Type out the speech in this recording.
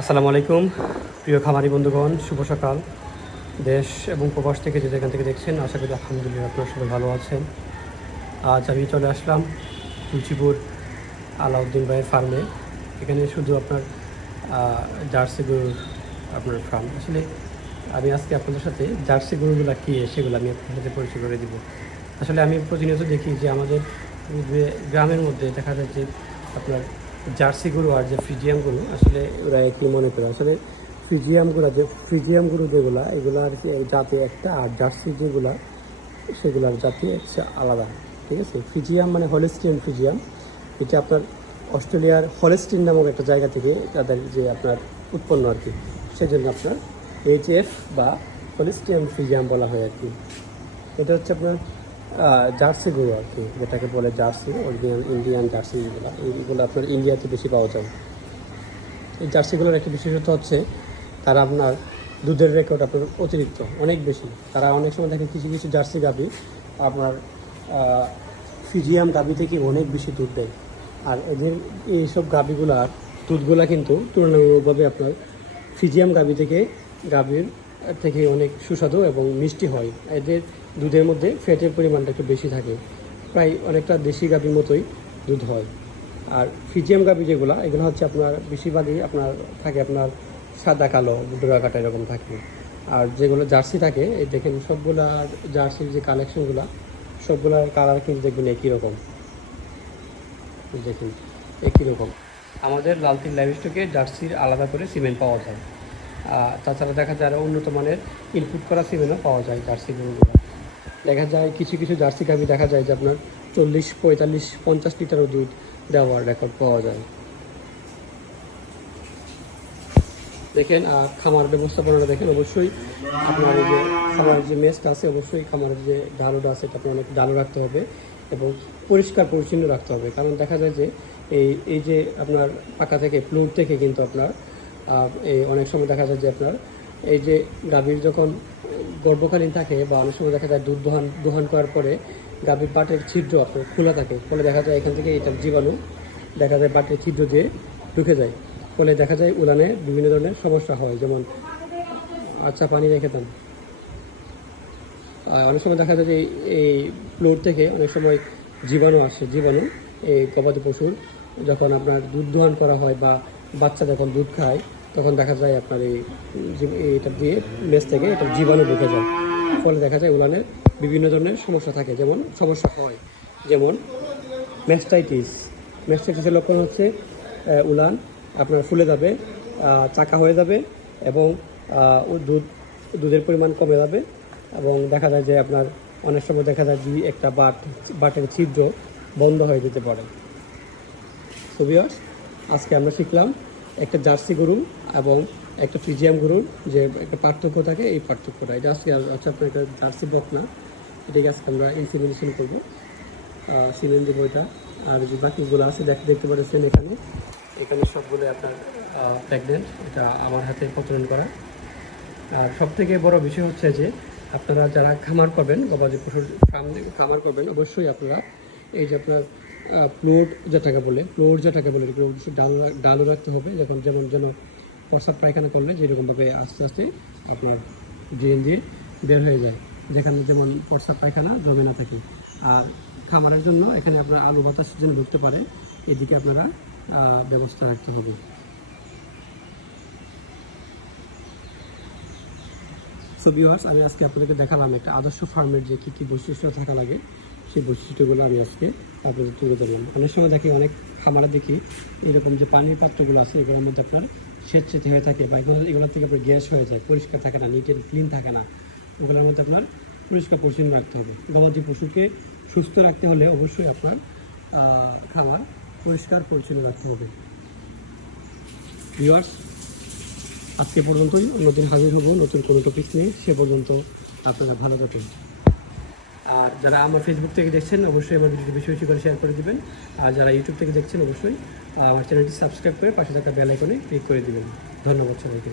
আসসালামু আলাইকুম প্রিয় খামারি বন্ধুগণ, শুভ সকাল। দেশ এবং প্রবাস থেকে যে যেখান থেকে দেখছেন, আশা করি আলহামদুলিল্লাহ আপনারা সবাই ভালো আছেন। আজ আমি চলে আসলাম তুলসীপুর আলাউদ্দিন ভাইয়ের ফার্মে। এখানে শুধু আপনার জার্সি গরুর আপনার ফার্ম। আসলে আমি আজকে আপনাদের সাথে জার্সি গরুগুলো কী সেগুলো আমি আপনাদের সাথে পরিচয় করে দিব। আসলে আমি প্রতিনিয়ত দেখি যে আমাদের গ্রামের মধ্যে দেখা যায় যে আপনার জার্সি গরু আর যে ফ্রিজিয়াম গরু, আসলে ওরা একই মনে করে। আসলে ফ্রিজিয়াম গরু যেগুলা, এগুলো আর কি জাতি একটা, আর জার্সি যেগুলা সেগুলোর জাতি হচ্ছে আলাদা। ঠিক আছে, ফ্রিজিয়াম মানে হলিস্টিয়ান ফ্রিজিয়াম, এটা আপনার অস্ট্রেলিয়ার হলিস্টিন নামক একটা জায়গা থেকে তাদের যে আপনার উৎপন্ন আর কি, সেজন্য আপনার এইচএফ বা হলিস্টিয়ান ফ্রিজিয়াম বলা হয় আর কি। এটা হচ্ছে আপনার জার্সি গরু আর কি, যেটাকে বলে জার্সি অরিজিনাল ইন্ডিয়ান জার্সি। এইগুলো আপনার ইন্ডিয়াতে বেশি পাওয়া যায়। এই জার্সিগুলোর একটা বিশেষত্ব হচ্ছে তারা আপনার দুধের রেকর্ড আপনার অতিরিক্ত অনেক বেশি। তারা অনেক সময় দেখেন কিছু কিছু জার্সি গাভী আপনার ফিজিয়াম গাভী থেকে অনেক বেশি দুধ দেয়। আর এদের এইসব গাভীগুলার দুধগুলা কিন্তু তুলনামূলকভাবে আপনার ফিজিয়াম গাভীর থেকে অনেক সুস্বাদু এবং মিষ্টি হয়। এদের দুধের মধ্যে ফ্যাটের পরিমাণটা একটু বেশি থাকে, প্রায় অনেকটা দেশি গাভীর মতোই দুধ হয়। আর ফিজিয়াম গাভী যেগুলো, এগুলো হচ্ছে আপনার বেশিরভাগই আপনার থাকে আপনার সাদা কালো ডোরা কাটা এরকম থাকে। আর যেগুলো জার্সি থাকে, এই দেখেন সবগুলা জার্সির যে কালেকশনগুলো, সবগুলার কালার কিন্তু দেখবেন একই রকম। দেখুন একই রকম। আমাদের লালতির লাইভ স্টকে জার্সির আলাদা করে সিমেন্ট পাওয়া যায়। তাছাড়া দেখা যায় আরও উন্নত মানের ইনপুট করা সিমেন্টও পাওয়া যায় জার্সি গরুগুলো। দেখা যায় কিছু কিছু জার্সি গাভী দেখা যায় যে আপনার 40, 45, 50 লিটারও দুধ দেওয়ার রেকর্ড পাওয়া যায়। দেখেন খামার ব্যবস্থাপনাটা দেখেন, অবশ্যই আপনার এই যে খামারের যে মেসটা আছে, অবশ্যই খামারের যে ডালোটা আছে এটা আপনার অনেক ডালো রাখতে হবে এবং পরিষ্কার পরিচ্ছন্ন রাখতে হবে। কারণ দেখা যায় যে এই যে আপনার পাকা থেকে ফ্লোর থেকে কিন্তু আপনার এই অনেক সময় দেখা যায় যে আপনার এই যে গাভীর যখন গর্ভকালীন থাকে বা অনেক সময় দেখা যায় দুধ দোহান করার পরে গাভীর পাটের ছিদ্র আপনার খোলা থাকে, ফলে দেখা যায় এখান থেকে এটার জীবাণু দেখা যায় পাটের ছিদ্র দিয়ে ঢুকে যায়, ফলে দেখা যায় উলানে বিভিন্ন ধরনের সমস্যা হয়। যেমন আচ্ছা পানি রেখে দেন। অনেক সময় দেখা যায় যে এই ফ্লোর থেকে অনেক সময় জীবাণু আসে। জীবাণু এই গবাদি পশুর যখন আপনার দুধ দোহান করা হয় বা বাচ্চা যখন দুধ খায়, তখন দেখা যায় আপনার এটা দিয়ে মেস থেকে এটা জীবাণু ঢুকে যায়, ফলে দেখা যায় উলানের বিভিন্ন ধরনের সমস্যা থাকে। যেমন সমস্যা হয় যেমন ম্যাস্টাইটিসের লক্ষণ হচ্ছে উলান আপনার ফুলে যাবে, চাকা হয়ে যাবে এবং দুধের পরিমাণ কমে যাবে। এবং দেখা যায় যে আপনার অনেক সময় দেখা যায় যে একটা বাটের ছিদ্র বন্ধ হয়ে যেতে পারে। সো ভিউয়ার্স, আজকে আমরা শিখলাম একটা জার্সি গরু এবং একটা ফ্রিজিয়াম গরুর যে একটা পার্থক্য থাকে, এই পার্থক্যটা এটা আজকে আচ্ছা আপনার একটা জার্সি বকনা, এটাকে আজকে আমরা ইনসিমিনেশন করবো, সিমেন্ট দেবো এটা। আর যে বাকিগুলো আছে দেখতে পাচ্ছেন এখানে সবগুলো আপনার প্রেগনেন্ট, এটা আমার হাতে প্রচলন করা। আর সবথেকে বড় বিষয় হচ্ছে যে আপনারা যারা খামার করবেন, গবাদি পশুর খামার করবেন, অবশ্যই আপনারা এই যে আপনার প্লোট যেটাকে বলে অবশ্যই ডালও রাখতে হবে। যেন প্রস্রাব পায়খানা করলে যেরকমভাবে আস্তে আস্তে আপনার ড্রেন দিয়ে বের হয়ে যায়, যেখানে যেমন প্রস্রাব পায়খানা জমে না থাকে। আর খামারের জন্য এখানে আপনার আলু বাতাস যেন ঢুকতে পারে, এদিকে আপনারা ব্যবস্থা রাখতে হবে। সো ভিউয়ার্স, আমি আজকে আপনাদেরকে দেখালাম একটা আদর্শ ফার্মের যে কী বৈশিষ্ট্য থাকা লাগে, সেই বৈশিষ্ট্যগুলো আমি আজকে আপনাদের তুলে ধরলাম। অনেক সময় দেখি অনেক খামারে দেখি এরকম যে পানির পাত্রগুলো আছে, এগুলোর মধ্যে আপনার স্বেচ্ছেতে হয়ে থাকে বা এগুলোর থেকে আপনার গ্যাস হয়ে যায়, পরিষ্কার থাকে না, নিট অ্যান্ড ক্লিন থাকে না। ওগুলোর মধ্যে আপনার পরিষ্কার পরিচ্ছন্ন রাখতে হবে। গবাদি পশুকে সুস্থ রাখতে হলে অবশ্যই আপনার খাবার পরিষ্কার পরিচ্ছন্ন রাখতে হবে। ভিউয়ার্স, আজকে পর্যন্তই, অন্যদিন হাজির হব নতুন কোনো টপিক নিয়ে। সে পর্যন্ত আপনারা ভালো থাকেন। আর যারা আমার ফেসবুক থেকে দেখছেন, অবশ্যই আমার ভিডিওটি বেশি বেশি করে শেয়ার করে দেবেন। আর যারা ইউটিউব থেকে দেখছেন, অবশ্যই আমার চ্যানেলটি সাবস্ক্রাইব করে পাশে থাকা বেল আইকনে ক্লিক করে দেবেন। ধন্যবাদ সবাইকে।